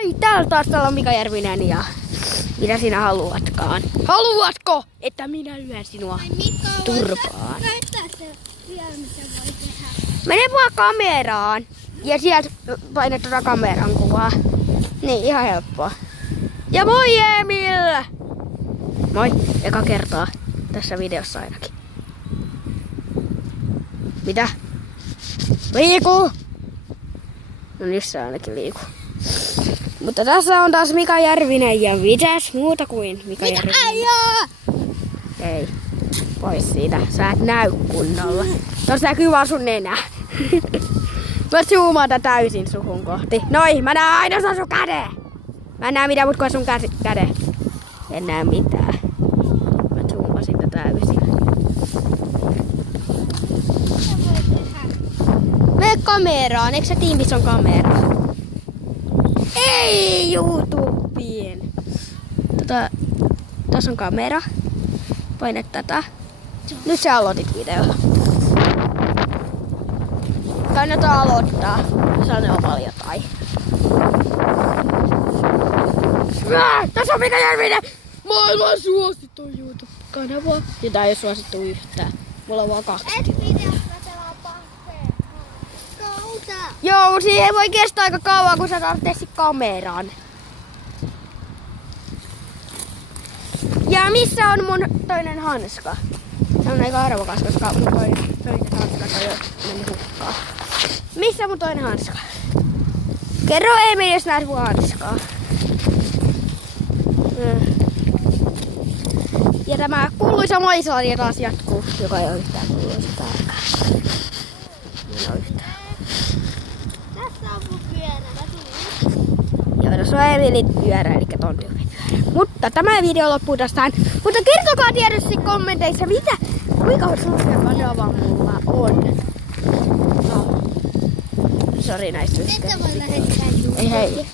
Ai, täällä on Mika Järvinen ja mitä sinä haluatkaan? Haluatko, että minä lyön sinua turpaan? Mene vaan kameraan ja sieltä painat kameran kuvaa. Niin, ihan helppoa. Ja moi Emil! Moi, eka kertaa tässä videossa ainakin. Mitä? Liiku! No nyt se ainakin liiku. Mutta tässä on taas Mika Järvinen ja mitäs muuta kuin Mika Järvinen. Ei, pois siitä. Sä et näy kunnolla. Tuossa näkyy vaan sun nenä. Mä zoomaan tän täysin suhun kohti. Noi, mä näen aina sun käde. Mä en näe mitään mut kuin sun käde. En näe mitään. Mä zoomasin tän täysin. Mene kameraan, eikö sä tiedä missä on kamera? Ei YouTubeen. Tässä on kamera. Paina tätä. Nyt sä aloitit videolla. Kannattaa aloittaa. Sanomalla jotain. Tässä on Mika Järvinen! Maailman suosittu YouTube-kanava. Ja tää ei oo suosittu yhtään. Mulla on vaan 20. Joo, siihen voi kestää aika kauan, kun sä tarvitset kameraan. Ja missä on mun toinen hanska? Se on aika arvokas, koska mun toinen hanska on jo mennyt hukkaan. Missä mun toinen hanska? Kerro Emil, jos näet mun hanskaa. Ja tämä kuuluisa moisarja taas jatkuu, joka ei ole yhtään kuuluisa täällä. Ei ole yhtään. Tässä on mun pyörä. Joo, tässä on Emilin pyörä, eli ton tyypin pyörä. Mutta tämä video loppuu tästä. Mutta kertokaa tietysti kommenteissa, kuinka suuria kanava mulla on. No. Sori näistä. Että voi lähettää Ei hei.